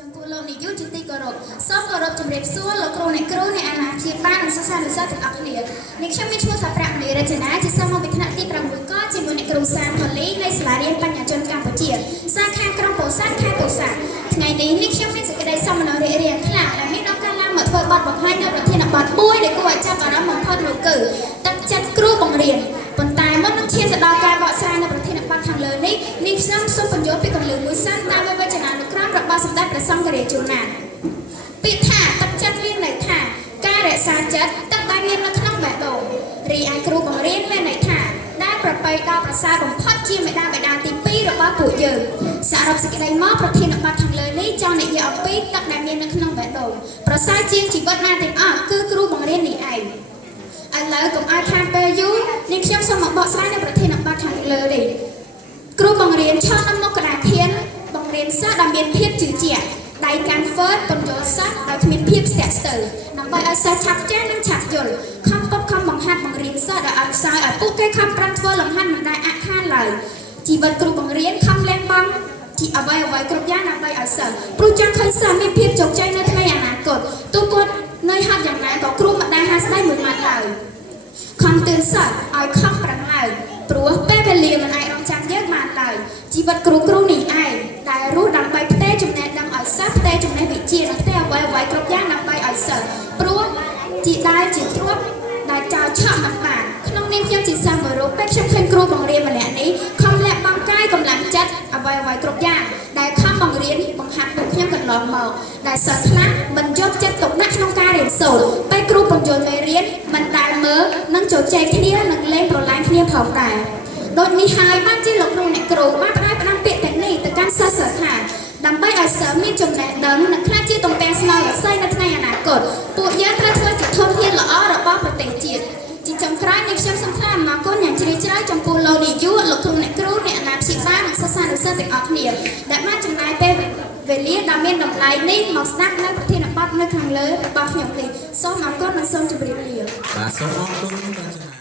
ចំពោះលោកនាយកជាទីគោរពសូមគោរពជំរាបសួរលោកគ្រូអ្នកអាណាព្យាបាលនិងសិស្សានុសិស្សទាំងអស់គ្នានេះខ្ញុំមានឈ្មោះថាប្រាក់មនីរចនាជាសិស្សមកពីថ្នាក់ទី6កជាមួយអ្នកគ្រូសានផលីនៃសាលារៀនបញ្ញាជនកម្ពុជាសាខាក្រុងពោធិ៍សាត់ខេត្តពោធិ៍សាត់ថ្ងៃនេះខ្ញុំមានសេចក្តីសំណើរីករាយខ្លាំងដែលមានឱកាសឡើងមកធ្វើបទបង្ហាញនៅប្រធានបទមួយដែលគួរឲ្យចាប់អារម្មណ៍បំផុតនោះគឺទឹកចិត្តគ្រូបង្រៀនប៉ុន្តែមុននឹងឈានទៅដល់ការបកស្រាយនៅប្រធានបទខាងលើនេះខ្ញុំសូមបញ្យល់ពីគន្លឹះមួយសិនតាមវិវចនានុក្រមរបស់សម្ដេចព្រះសង្ឃរាជណាពាក្យថាទឹកចិត្តមានន័យថាការរក្សាចិត្តទឹកដែលមាននៅក្នុងបេះដូងរីឯគ្រូបង្រៀនមានន័យថាដែលប្រពៃដល់ប្រសើរបំផុតជាមេដាបេដាទី2របស់ពួកយើងសរុបសេចក្តីមកប្រធានបទខាងលើនេះចង់និយាយអំពីទឹកដែលមាននៅក្នុងបេះដូងប្រសើរជាងជីវិតណាទាំងអស់គឺគ្រូបង្រៀននេះឯងឥឡូវកុំឲ្យខានពេលយូរនេះខ្ញុំសូមមកបកស្រាយនៅប្រធានបទខាងលើនេះគ្រូបង្រៀនឈរនៅមុខក្តារខៀនបង្រៀនសិស្សដែលមានភាពជឿជាក់ដៃកាន់ហ្វឺតបញ្យល់សិស្សដោយគ្មានភាពស្ទាក់ស្ទើរដើម្បីឲ្យសិស្សឆាប់ចេះនិងឆាប់យល់ខំពត់ខំបង្ហាត់បង្រៀនសិស្សដោយឲ្យខ្សោយឲ្យពួកគេខំប្រឹងធ្វើលំហាត់មិនដែលអាក់ខានឡើយជីវិតគ្រូបង្រៀនខំលះបង់ជាអ្វីគ្រប់យ៉ាងដើម្បីឲ្យសិស្សព្រោះចង់ឃើញសិស្សមានភាពជោគជ័យនៅថ្ងៃអនាគតទោះគាត់នៅហាត់យ៉ាងណាក៏គ្រូមិនដែលហាស្ដីមួយម៉ាត់ឡើយខំទឿនសិស្សឲ្យខំប្រឹងឡើងព្រោះពេលវេលាមិនអាចរងចាំយើងបានឡើយជីវិតគ្រូនេះឯងដែលរស់ដើម្បីផ្ទេរចំណេះដឹងឲ្យសិស្សផ្ទេរចំណេះវិជ្ជានិងផ្ទេរអ្វីគ្រប់យ៉ាងដើម្បីឲ្យសិស្សព្រោះជាទ្រព្យដែលចោលឆក់មិនបានក្នុងនាមខ្ញុំជាសិស្សមួយរូបពេលខ្ញុំឃើញគ្រូបង្រៀនម្នាក់នេះខំលះបង់កាយកម្លាំងចិត្តអ្វីគ្រប់យ៉ាងដែលខំបង្រៀនបង្ហាត់ពួកខ្ញុំកន្លងមកដែលសិស្សខ្លះមិនយកចិត្តទុកដាក់ក្នុងការរៀនសូត្រពេលគ្រូបញ្យល់មេរៀនមិនដែលមើលនិងជជែកគ្នានិងលេងប្រឡែងគ្នាផងដែរដូចនេះហើយបានជាលោកអ្នកគ្រូបានផ្ដាំពាក្យទាំងនេះទៅកាន់សិស្សថាដើម្បីឲ្យសិស្សមានចំណេះដឹងនិងខ្លះជាទំពាំងស្នល់រស័យនៅថ្ងៃអនាគតពួកយើងត្រូវធ្វើជាធនធានល្អរបស់ប្រទេសជាតិជាចុងក្រោយនេះខ្ញុំសូមថ្លែងអំណរគុណយ៉ាងជ្រាលជ្រៅចំពោះលោកនាយកលោកអ្នកអាណាព្យាបាលនិងសិស្សានុសិស្សទាំងអស់គ្នាដែលបានចំណាយពេលវេលាដ៏មានតម្លៃនេះមកស្ដាប់នៅប្រធានបទនៅខាងលើរបស់ខ្ញុំនេះសូមអរគុណនិងសូមជម្រាបលាបាទសូមអរគុណ